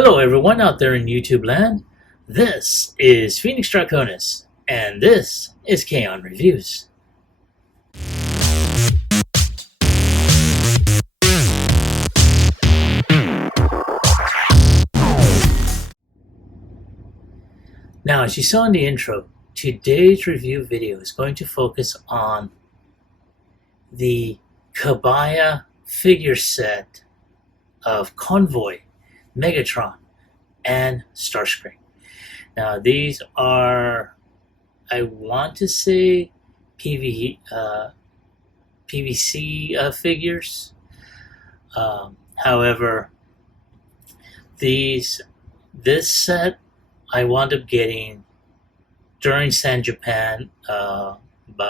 Hello everyone out there in YouTube land. This is Phoenix Draconis, and this is Kaon Reviews. Now, as you saw in the intro, today's review video is going to focus on the Kabaya figure set of Convoy, Megatron, and Starscream. Now, these are, I want to say, PVC figures. However, this set I wound up getting during San Japan about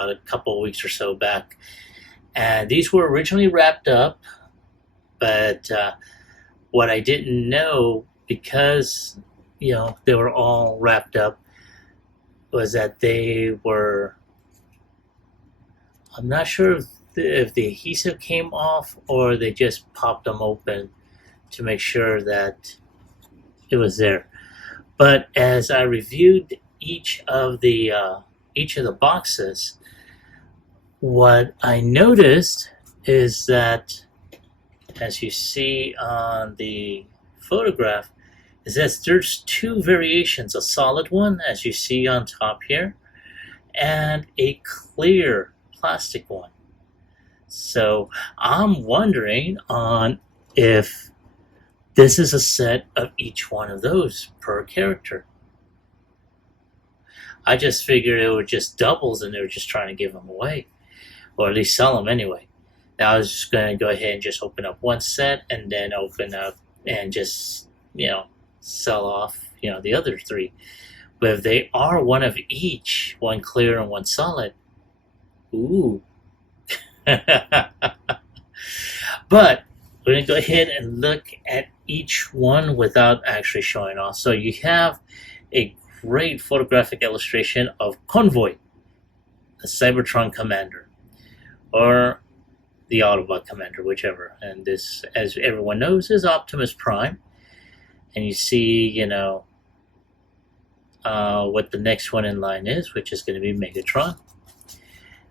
a couple of weeks or so back, and these were originally wrapped up, but what I didn't know, because they were all wrapped up, was that they were, I'm not sure if the adhesive came off or they just popped them open to make sure that it was there. But as I reviewed each of the boxes, what I noticed is that, as you see on the photograph, is that there's two variations: a solid one, as you see on top here, and a clear plastic one. So I'm wondering on if this is a set of each one of those per character. I just figured it were just doubles and they were just trying to give them away, or at least sell them anyway. Now I was just going to go ahead and just open up one set and then open up and just, sell off, the other three. But if they are one of each, one clear and one solid, ooh. But we're going to go ahead and look at each one without actually showing off. So you have a great photographic illustration of Convoy, the Cybertron Commander, or the Autobot Commander, whichever. And this, as everyone knows, is Optimus Prime. And you see, what the next one in line is, which is going to be Megatron.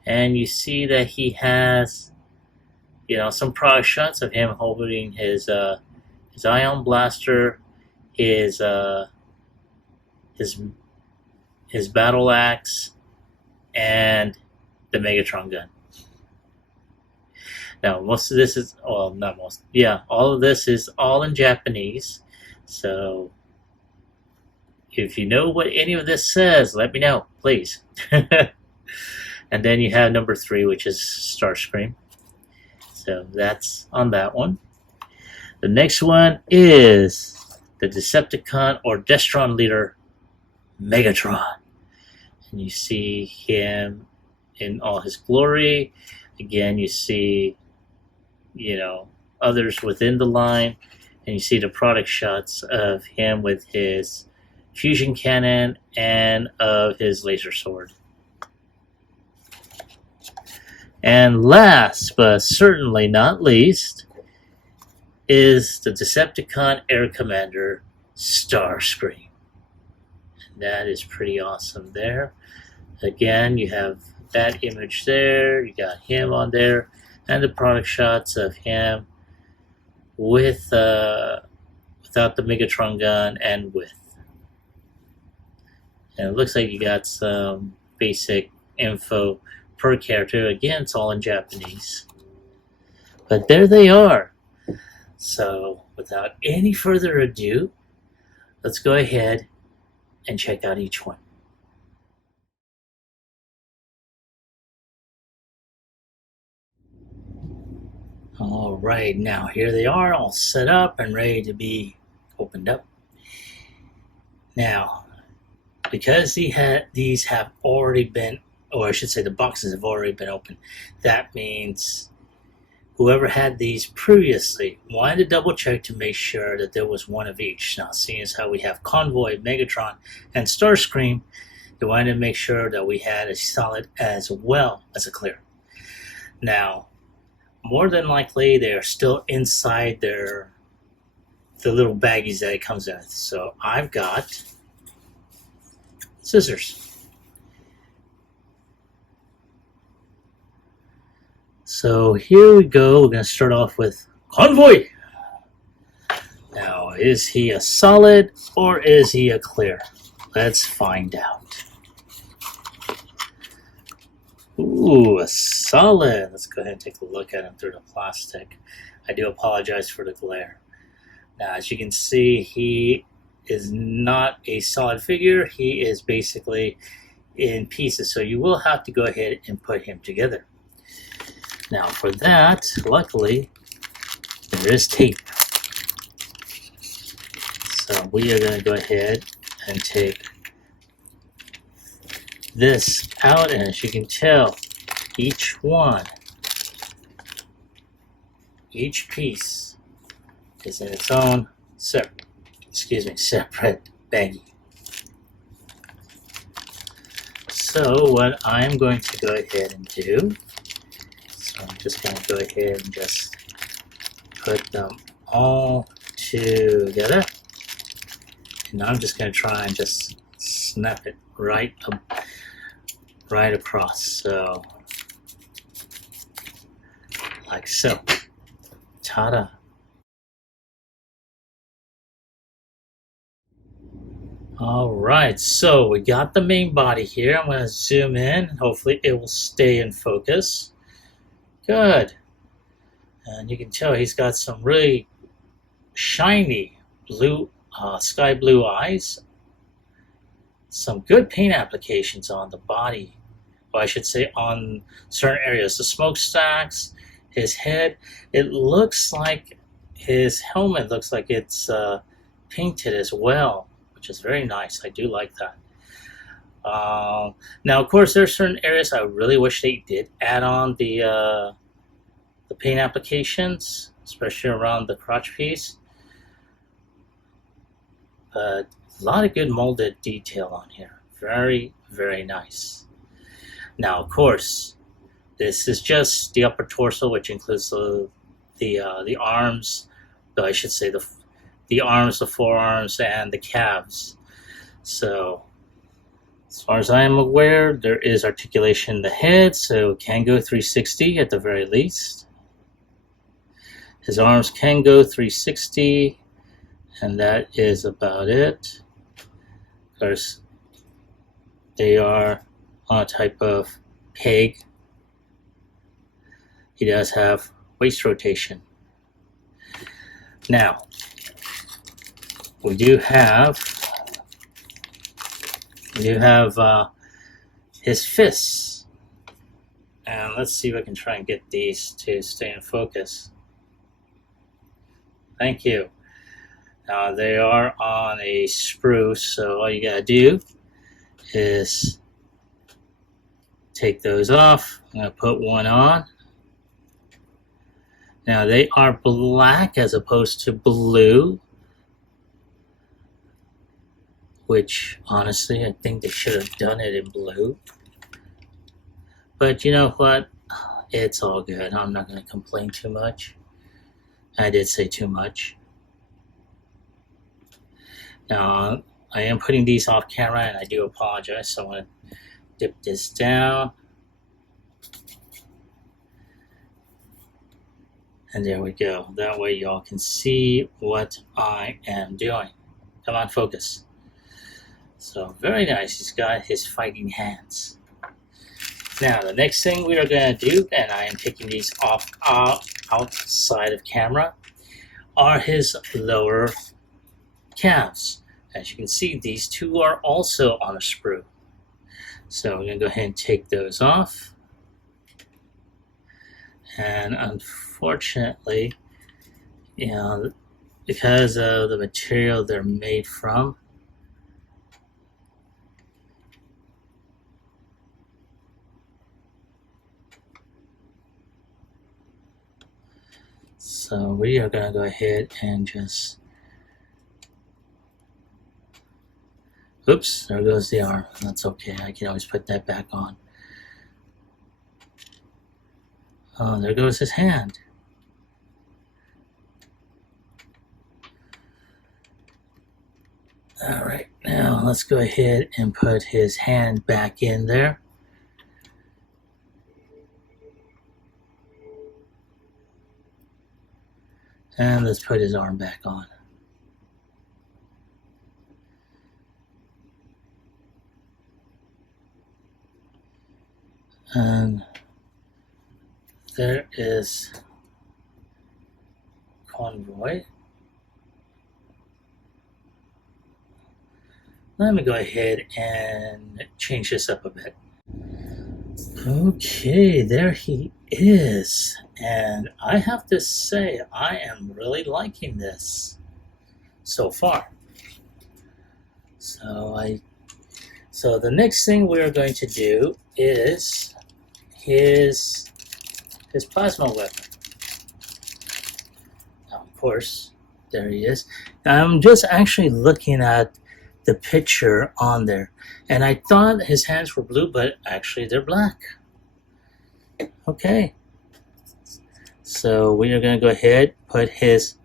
And you see that he has, some product shots of him holding his ion blaster, his battle axe, and the Megatron gun. Now, most of this is, well, not most, all of this is all in Japanese. So, if you know what any of this says, let me know, please. And then you have number 3, which is Starscream. So that's on that one. The next one is the Decepticon or Destron leader, Megatron. And you see him in all his glory. Again, you see, others within the line. And you see the product shots of him with his fusion cannon and of his laser sword. And last, but certainly not least, is the Decepticon Air Commander, Starscream. And that is pretty awesome there. Again, you have that image there, you got him on there, and the product shots of him with without the Megatron gun and with. And it looks like you got some basic info per character. Again, it's all in Japanese. But there they are. So, without any further ado, let's go ahead and check out each one. All right, now here they are, all set up and ready to be opened up. Now, because these have already been, or I should say the boxes have already been opened, that means whoever had these previously wanted to double check to make sure that there was one of each. Now, seeing as how we have Convoy, Megatron, and Starscream, they wanted to make sure that we had a solid as well as a clear. Now, more than likely, they are still inside their the little baggies that it comes with. So I've got scissors. So here we go. We're going to start off with Convoy. Now, is he a solid or is he a clear? Let's find out. Ooh, a solid. Let's go ahead and take a look at him through the plastic. I do apologize for the glare. Now, as you can see, he is not a solid figure. He is basically in pieces, so you will have to go ahead and put him together. Now, for that, luckily, there is tape. So we are going to go ahead and take this out, and as you can tell, each piece is in its own separate baggie. So what I'm going to go ahead and do, so I'm just going to go ahead and just put them all together, and I'm just going to try and just snap it right across, so like so. Ta-da! Alright, so we got the main body here. I'm going to zoom in. Hopefully it will stay in focus. Good. And you can tell he's got some really shiny blue, sky blue eyes. Some good paint applications on the body. Or I should say on certain areas. The smokestacks, his head. It looks like his helmet looks like it's painted as well, which is very nice. I do like that. Now, of course, there are certain areas I really wish they did add on the paint applications, especially around the crotch piece. But a lot of good molded detail on here. Very, very nice. Now, of course, this is just the upper torso, which includes the arms. I should say the arms, the forearms, and the calves. So, as far as I am aware, there is articulation in the head, so it can go 360 at the very least. His arms can go 360, and that is about it. Of course, they are on a type of peg. He does have waist rotation. Now, we do have his fists, and let's see if I can try and get these to stay in focus. Thank you. Now they are on a sprue, so all you gotta do is take those off. I'm gonna put one on. Now they are black as opposed to blue, which honestly I think they should have done it in blue. But you know what? It's all good. I'm not going to complain too much. I did say too much. Now I am putting these off camera, and I do apologize. So I'm going to dip this down. And there we go. That way y'all can see what I am doing. Come on, focus. So very nice. He's got his fighting hands. Now the next thing we are going to do, and I am taking these off outside of camera, are his lower calves. As you can see, these two are also on a sprue. So we're going to go ahead and take those off. And unfortunately, you know, because of the material they're made from, so we are going to go ahead and just, oops, there goes the arm. That's okay, I can always put that back on. Oh, there goes his hand. Alright, now let's go ahead and put his hand back in there. And let's put his arm back on. And there is Convoy. Let me go ahead and change this up a bit. Okay, there he is. And I have to say, I am really liking this so far. So the next thing we're going to do is his plasma weapon. Now, of course, there he is. I'm just actually looking at the picture on there, and I thought his hands were blue, but actually they're black. Okay, so we are going to go ahead, put his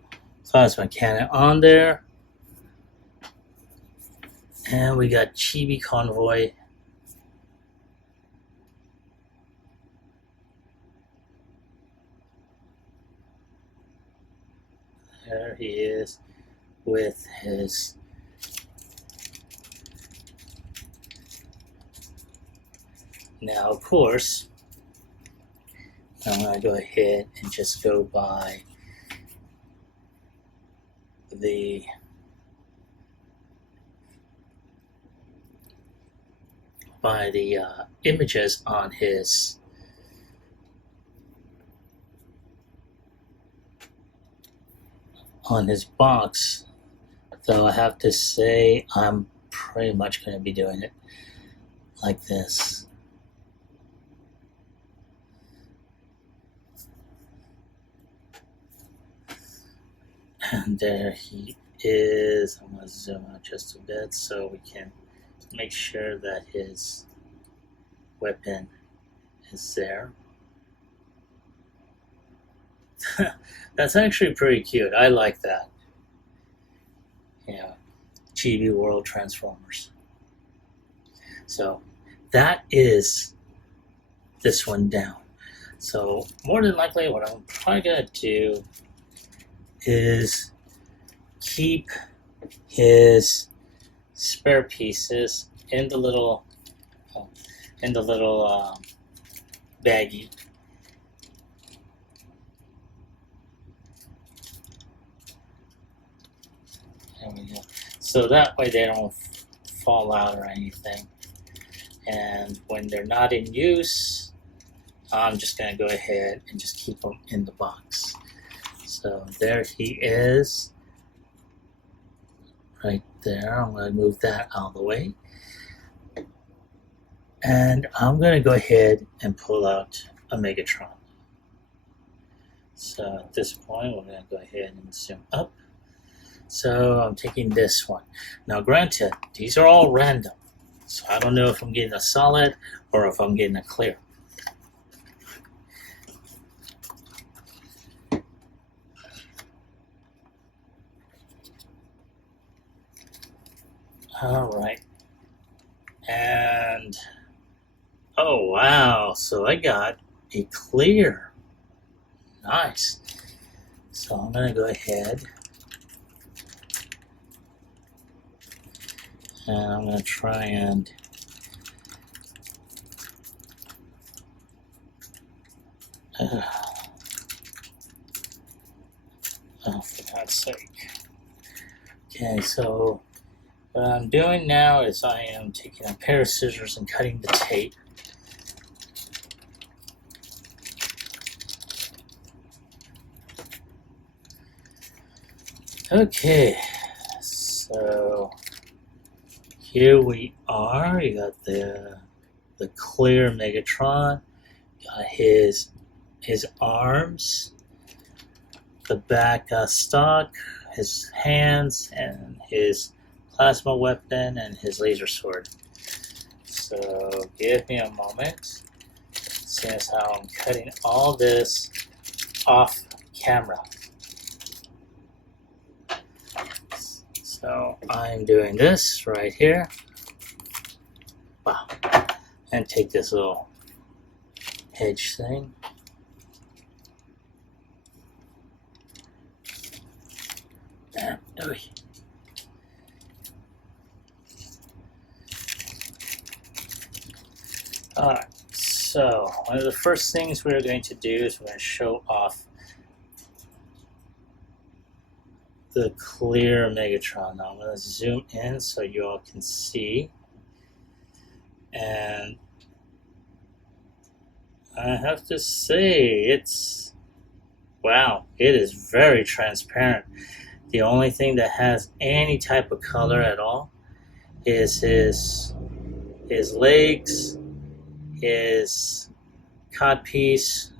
plasma cannon on there, and we got Chibi Convoy. There he is with his now, of course, I'm going to go ahead and just go by the images on his box. So I have to say I'm pretty much going to be doing it like this. And there he is. I'm going to zoom out just a bit so we can make sure that his weapon is there. That's actually pretty cute. I like that. Yeah, Chibi World Transformers. So that is this one down. So more than likely what I'm probably going to do is keep his spare pieces in the little baggie. There we go. So that way they don't fall out or anything. And when they're not in use, I'm just going to go ahead and just keep them in the box. So there he is, right there. I'm going to move that out of the way. And I'm going to go ahead and pull out a Megatron. So at this point, we're going to go ahead and zoom up. So I'm taking this one. Now granted, these are all random. So I don't know if I'm getting a solid or if I'm getting a clear. All right. And, oh wow, so I got a clear. Nice. So I'm going to go ahead and I'm going to try and oh, for God's sake. Okay, so what I'm doing now is I am taking a pair of scissors and cutting the tape. Okay, so here we are. You got the clear Megatron, got his arms, the back stock, his hands, and his plasma weapon and his laser sword. So give me a moment. Since how I'm cutting all this off camera. So So I'm doing this right here. Wow. And take this little edge thing. And alright, so one of the first things we're going to do is we're going to show off the clear Megatron. Now I'm going to zoom in so you all can see. And I have to say, it's, wow, it is very transparent. The only thing that has any type of color at all is his legs, his codpiece,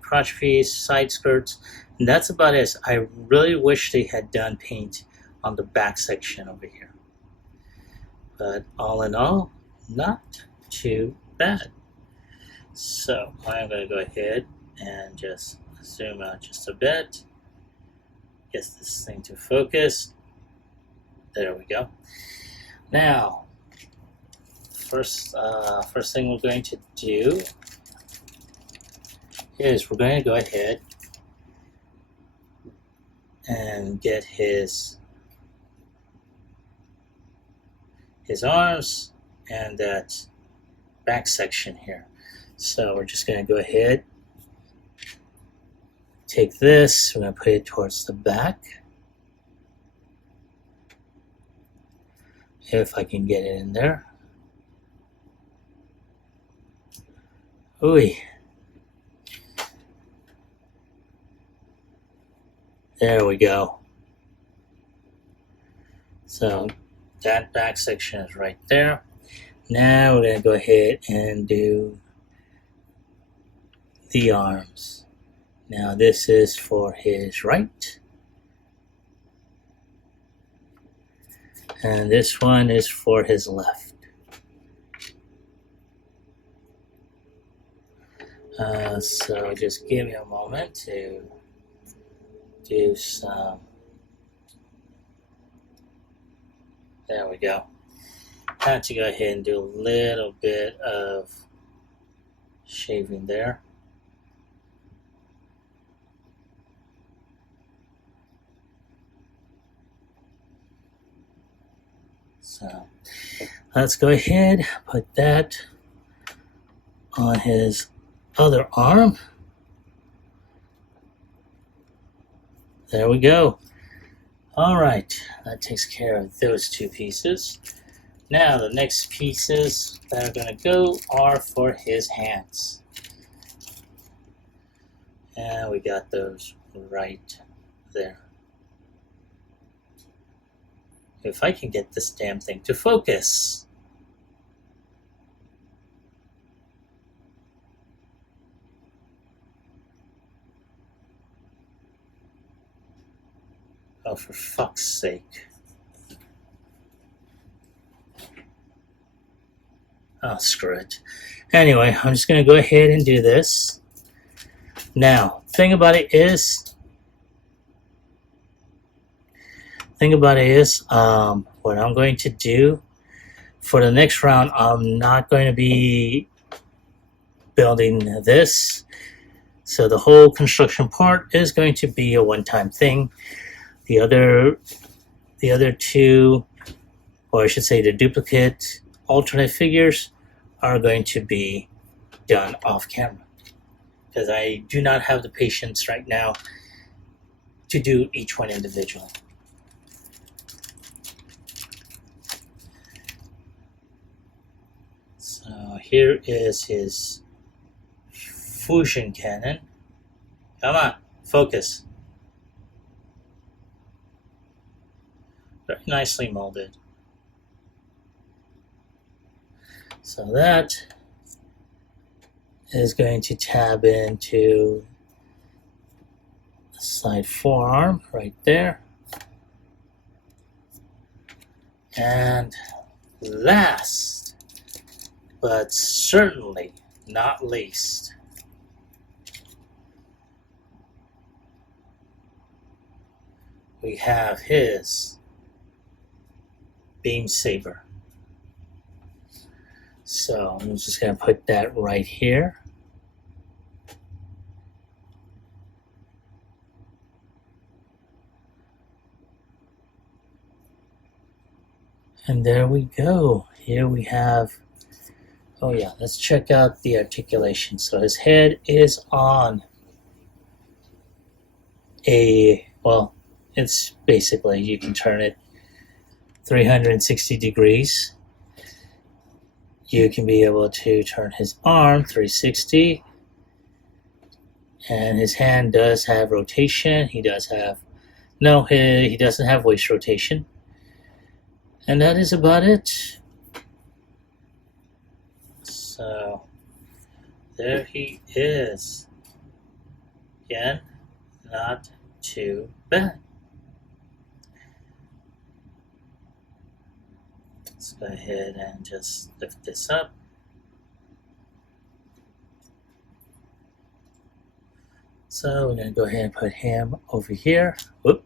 crotch piece, side skirts, and that's about it. I really wish they had done paint on the back section over here. But all in all, not too bad. So I'm going to go ahead and just zoom out just a bit. Get this thing to focus. There we go. Now, first thing we're going to do is we're going to go ahead and get his arms and that back section here. So we're just going to go ahead, take this, we're going to put it towards the back. If I can get it in there. Ooh. There we go. So that back section is right there. Now we're going to go ahead and do the arms. Now this is for his right. And this one is for his left. So just give me a moment to do some. There we go. I have to go ahead and do a little bit of shaving there. So let's go ahead, put that on his other arm. There we go. All right, that takes care of those two pieces. Now the next pieces that are going to go are for his hands. And we got those right there. If I can get this damn thing to focus. Oh, for fuck's sake. Oh, screw it. Anyway, I'm just going to go ahead and do this. Now, thing about it is, what I'm going to do for the next round, I'm not going to be building this. So the whole construction part is going to be a one-time thing. The other two, or I should say the duplicate alternate figures, are going to be done off camera. Because I do not have the patience right now to do each one individually. So here is his fusion cannon. Come on, focus. Very nicely molded. So that is going to tab into the side forearm right there. And last, but certainly not least, we have his beam saber. So I'm just going to put that right here. And there we go. Here we have, oh yeah, let's check out the articulation. So his head is on a, well, it's basically, you can turn it 360 degrees. You can be able to turn his arm 360. And his hand does have rotation. He does have, no, he doesn't have waist rotation. And that is about it. So, there he is. Again, not too bad. Let's go ahead and just lift this up. So we're going to go ahead and put him over here. Whoop.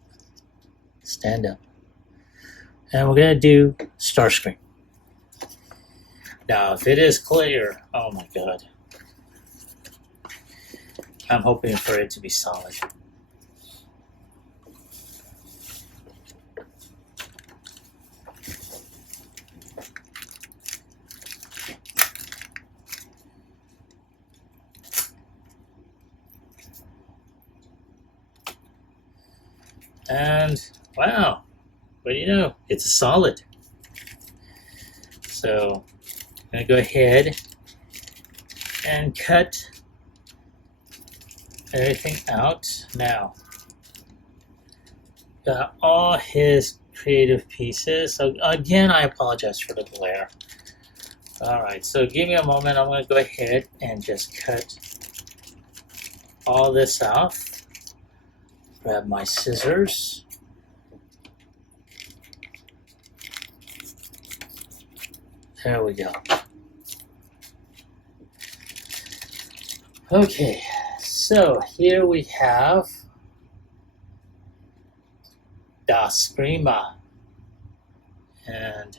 Stand up. And we're going to do Starscream. Now, if it is clear, oh my god. I'm hoping for it to be solid. And, wow. But you know, it's a solid. So I'm going to go ahead and cut everything out. Now, got all his creative pieces. So again, I apologize for the glare. Alright, so give me a moment. I'm going to go ahead and just cut all this out. Grab my scissors. There we go. Okay, so here we have Starscream. And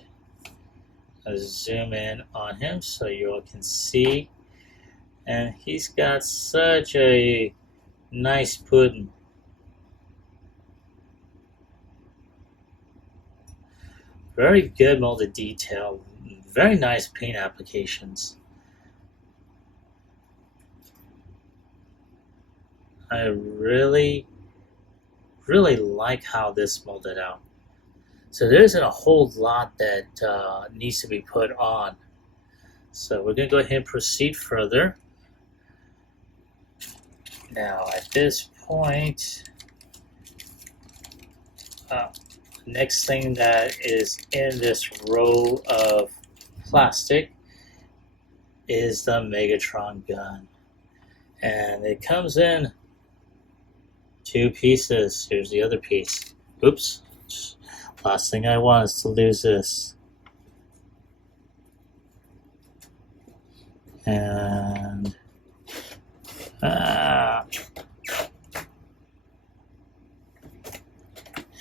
I'll zoom in on him so you all can see. And he's got such a nice pudding. Very good molded detail. Very nice paint applications. I really like how this molded out. So there isn't a whole lot that needs to be put on. So we're going to go ahead and proceed further. Now at this point, next thing that is in this row of plastic is the Megatron Gun. And it comes in two pieces. Here's the other piece. Oops. Last thing I want is to lose this. And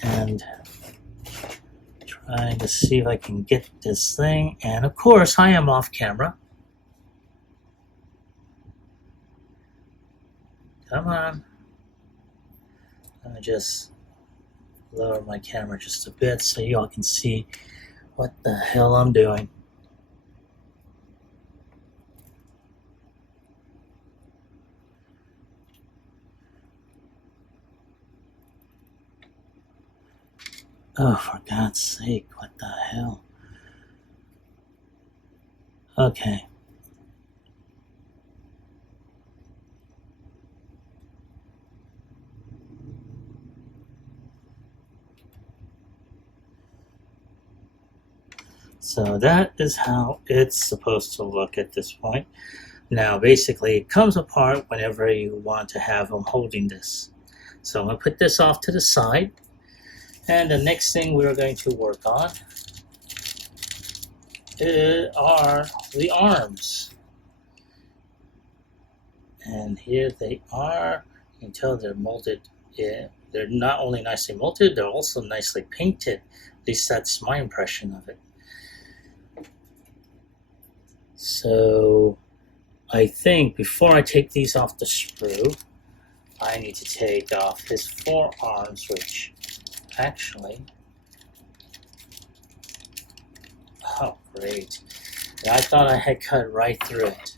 and trying to see if I can get this thing. And of course, I am off camera. Come on. Let me just lower my camera just a bit so you all can see what the hell I'm doing. Oh, for God's sake, what the hell? Okay. So that is how it's supposed to look at this point. Now, basically, it comes apart whenever you want to have them holding this. So I'm going to put this off to the side. And the next thing we're going to work on are the arms. And here they are. You can tell they're molded They're not only nicely molded, they're also nicely painted. At least that's my impression of it. So I think before I take these off the sprue, I need to take off his forearms, which actually, oh great. I thought I had cut right through it.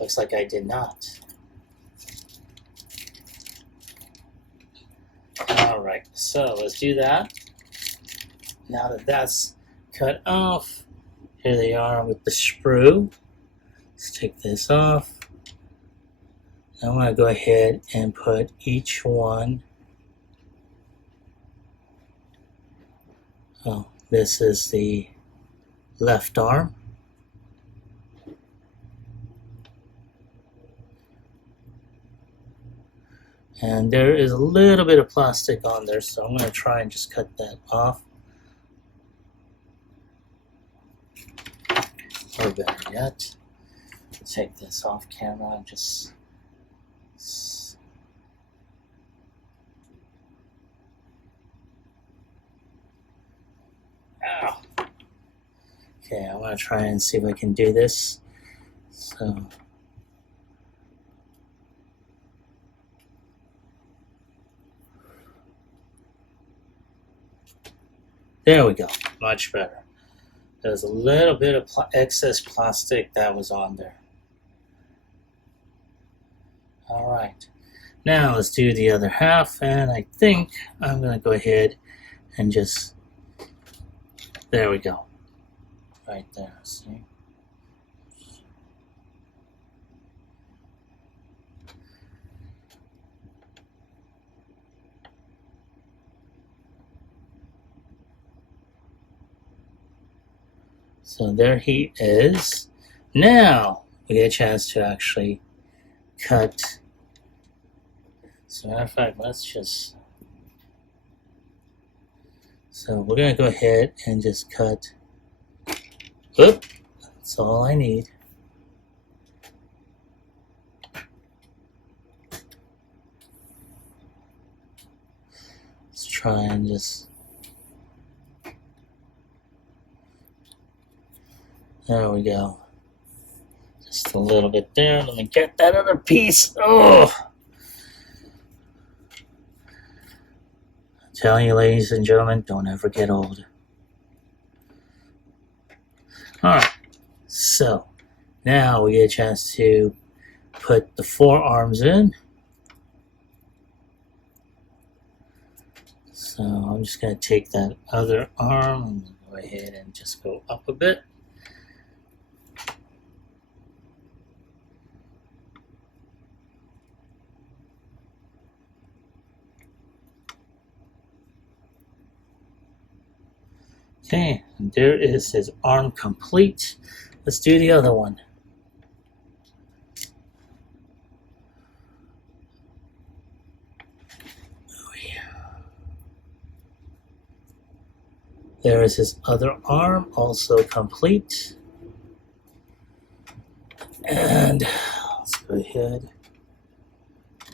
Looks like I did not. Alright, so let's do that. Now that that's cut off, here they are with the sprue. Let's take this off. I want to go ahead and put each one. Oh, this is the left arm. And there is a little bit of plastic on there, so I'm going to try and just cut that off. Or better yet, take this off camera and just... Ow. Okay, I'm going to try and see if I can do this. So... There we go, much better. There's a little bit of excess plastic that was on there. Alright, now let's do the other half, and I think I'm going to go ahead and just, there we go. Right there, see? So there he is. Now we get a chance to actually cut. So matter of fact, let's just. So we're gonna go ahead and just cut. Oop, that's all I need. Let's try and just. There we go. Just a little bit there. Let me get that other piece. Oh! I'm telling you, ladies and gentlemen, don't ever get old. Alright. So, now we get a chance to put the forearms in. So, I'm just going to take that other arm and go ahead and just go up a bit. Okay, and there is his arm complete. Let's do the other one. Oh, yeah. There is his other arm, also complete. And let's go ahead,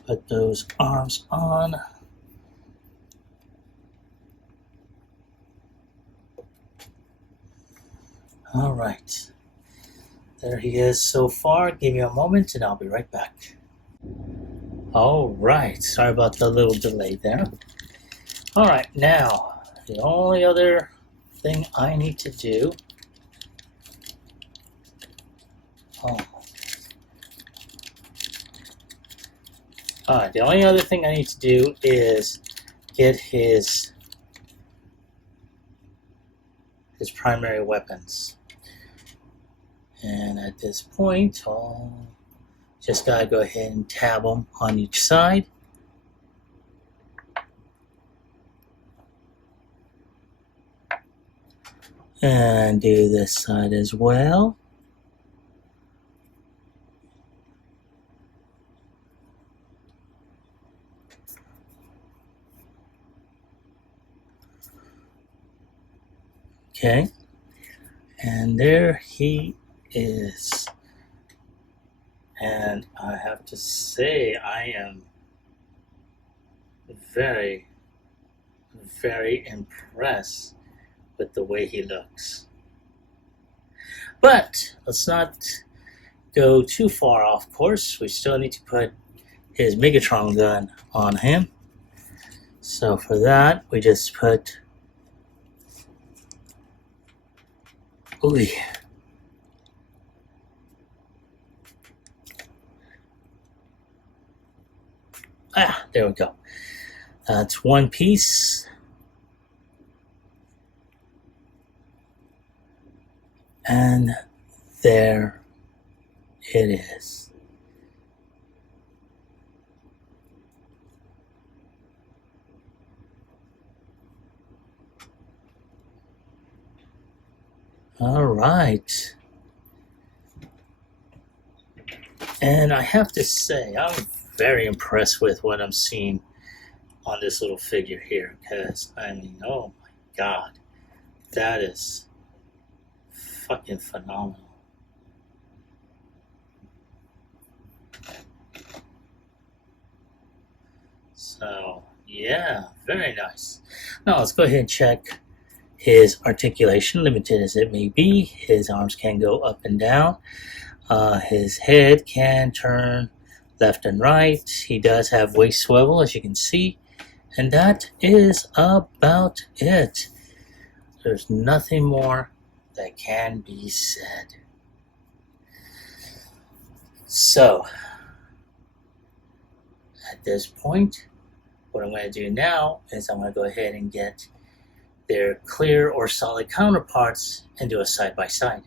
put those arms on. All right, there he is so far. Give me a moment and I'll be right back. All right, sorry about the little delay there. All right, now the only other thing I need to do. All right, the only other thing I need to do is get his primary weapons. And at this point, I'll just gotta go ahead and tab them on each side. And do this side as well. Okay, and there he is. And I have to say, I am very, very impressed with the way he looks. But let's not go too far off course. We still need to put his Megatron gun on him. So for that, we just put... Ooh. Ah, there we go. That's one piece. And there it is. All right. And I have to say, I'm very impressed with what I'm seeing on this little figure here, because I mean, oh my god, that is fucking phenomenal. So yeah, very nice. Now let's go ahead and check his articulation, limited as it may be. His arms can go up and down. His head can turn left and right. He does have waist swivel, as you can see. And that is about it. There's nothing more that can be said. So, at this point, what I'm going to do now is I'm going to go ahead and get their clear or solid counterparts and do a side-by-side.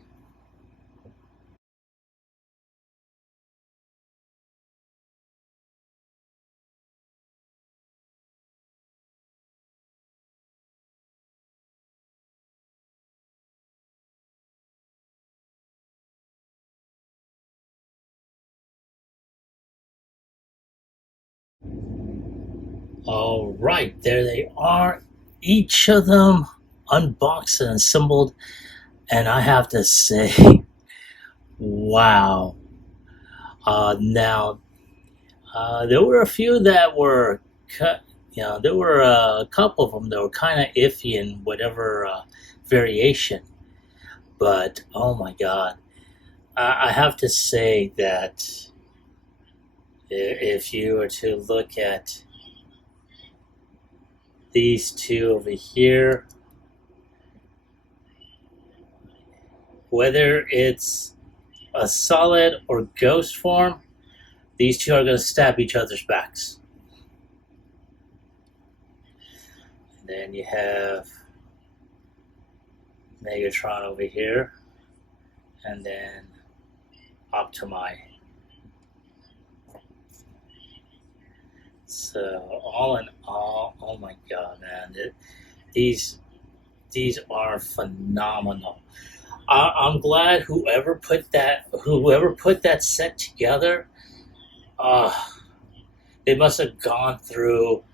All right, there they are, each of them unboxed and assembled, and I have to say, wow. Now, there were a few that were cut. There were a couple of them that were kind of iffy in whatever variation, but oh my god, I have to say that if you were to look at these two over here, whether it's a solid or ghost form, these two are going to stab each other's backs. And then you have Megatron over here, and then Optimus. So all in all, oh my god, man, these are phenomenal. I'm glad whoever put that set together, they must have gone through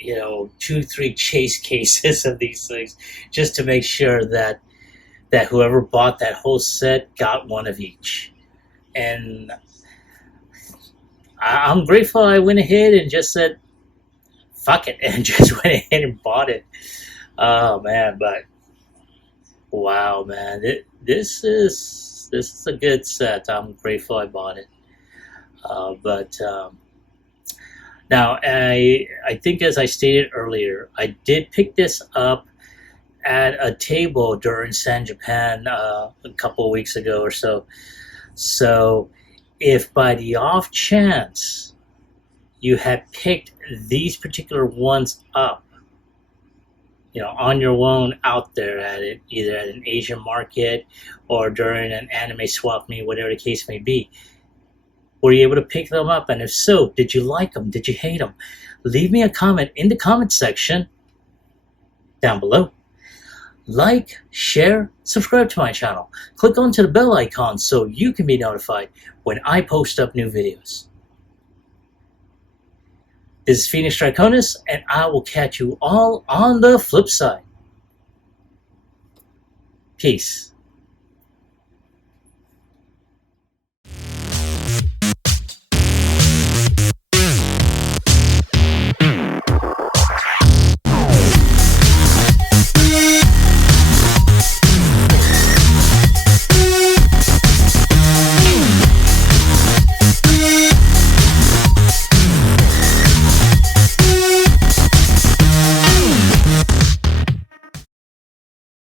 2-3 chase cases of these things just to make sure that whoever bought that whole set got one of each. And I'm grateful I went ahead and just said fuck it and just went ahead and bought it. Oh man, but wow, man, this is a good set. I'm grateful I bought it. But now I think, as I stated earlier, I did pick this up at a table during San Japan a couple of weeks ago or so. So if by the off chance you had picked these particular ones up, on your own out there either at an Asian market or during an anime swap meet, whatever the case may be, were you able to pick them up? And if so, did you like them? Did you hate them? Leave me a comment in the comment section down below. Like, share, subscribe to my channel. Click onto the bell icon so you can be notified when I post up new videos. This is Phoenix Draconis, and I will catch you all on the flip side. Peace.